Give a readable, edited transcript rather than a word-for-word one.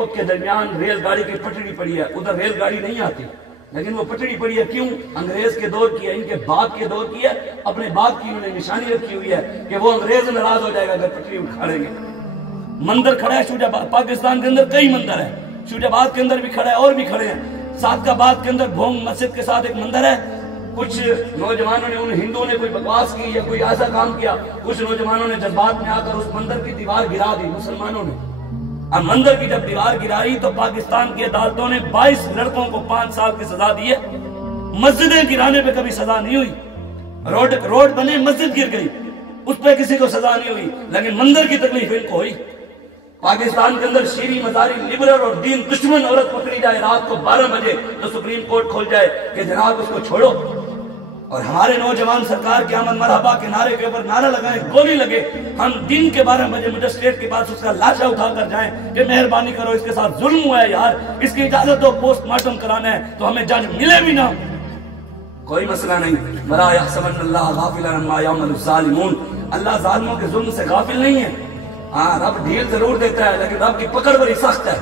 के दरमियान रेलगाड़ी की पटड़ी पड़ी है, उधर रेलगाड़ी नहीं आती, लेकिन वो पटड़ी पड़ी है क्यों? अंग्रेज के दौर की है, इनके बाप के दौर की है। अपने बाप की उन्होंने निशानी रखी हुई है कि वो अंग्रेज नाराज हो जाएगा अगर पटड़ी उखाड़ेंगे। मंदिर खड़ा है शूजाबाद, पाकिस्तान के अंदर कई मंदिर है, शूजाबाद के अंदर भी खड़ा है और भी खड़े हैं। सादकाबाद के अंदर भोंग मस्जिद के साथ एक मंदिर है। कुछ नौजवानों ने, उन हिंदुओं ने कोई बकवास की या कोई ऐसा काम किया, कुछ नौजवानों ने जज्बात में आकर उस मंदिर की दीवार गिरा दी मुसलमानों ने। अब मंदिर की जब दीवार गिराई तो पाकिस्तान की अदालतों ने 22 लड़कों को 5 साल की सजा दी है। मस्जिदें गिराने पे कभी सजा नहीं हुई, रोड बने मस्जिद गिर गई, उस पर किसी को सजा नहीं हुई, लेकिन मंदिर की तकलीफ इनको हुई। पाकिस्तान के अंदर शीरी मजारी लिबरल और दीन दुश्मन औरत पकड़ी जाए रात को 12 बजे तो सुप्रीम कोर्ट खोल जाए कि जनाब उसको छोड़ो, और हमारे नौजवान सरकार के आमद मरहबा के नारे के ऊपर नारा लगाए, गोली लगे, हम दिन के 12 बजे मजिस्ट्रेट के पास उसका लाशा उठाकर जाएं कि मेहरबानी करो, इसके साथ जुल्म हुआ है यार, इसकी इजाजत दो, पोस्टमार्टम कराना है तो हमें जज मिले भी ना, कोई मसला नहीं। अल्लाह जालिमों के जुल्म से गाफिल नहीं है। हाँ, रब ढील जरूर देता है, लेकिन रब की पकड़ बड़ी सख्त है।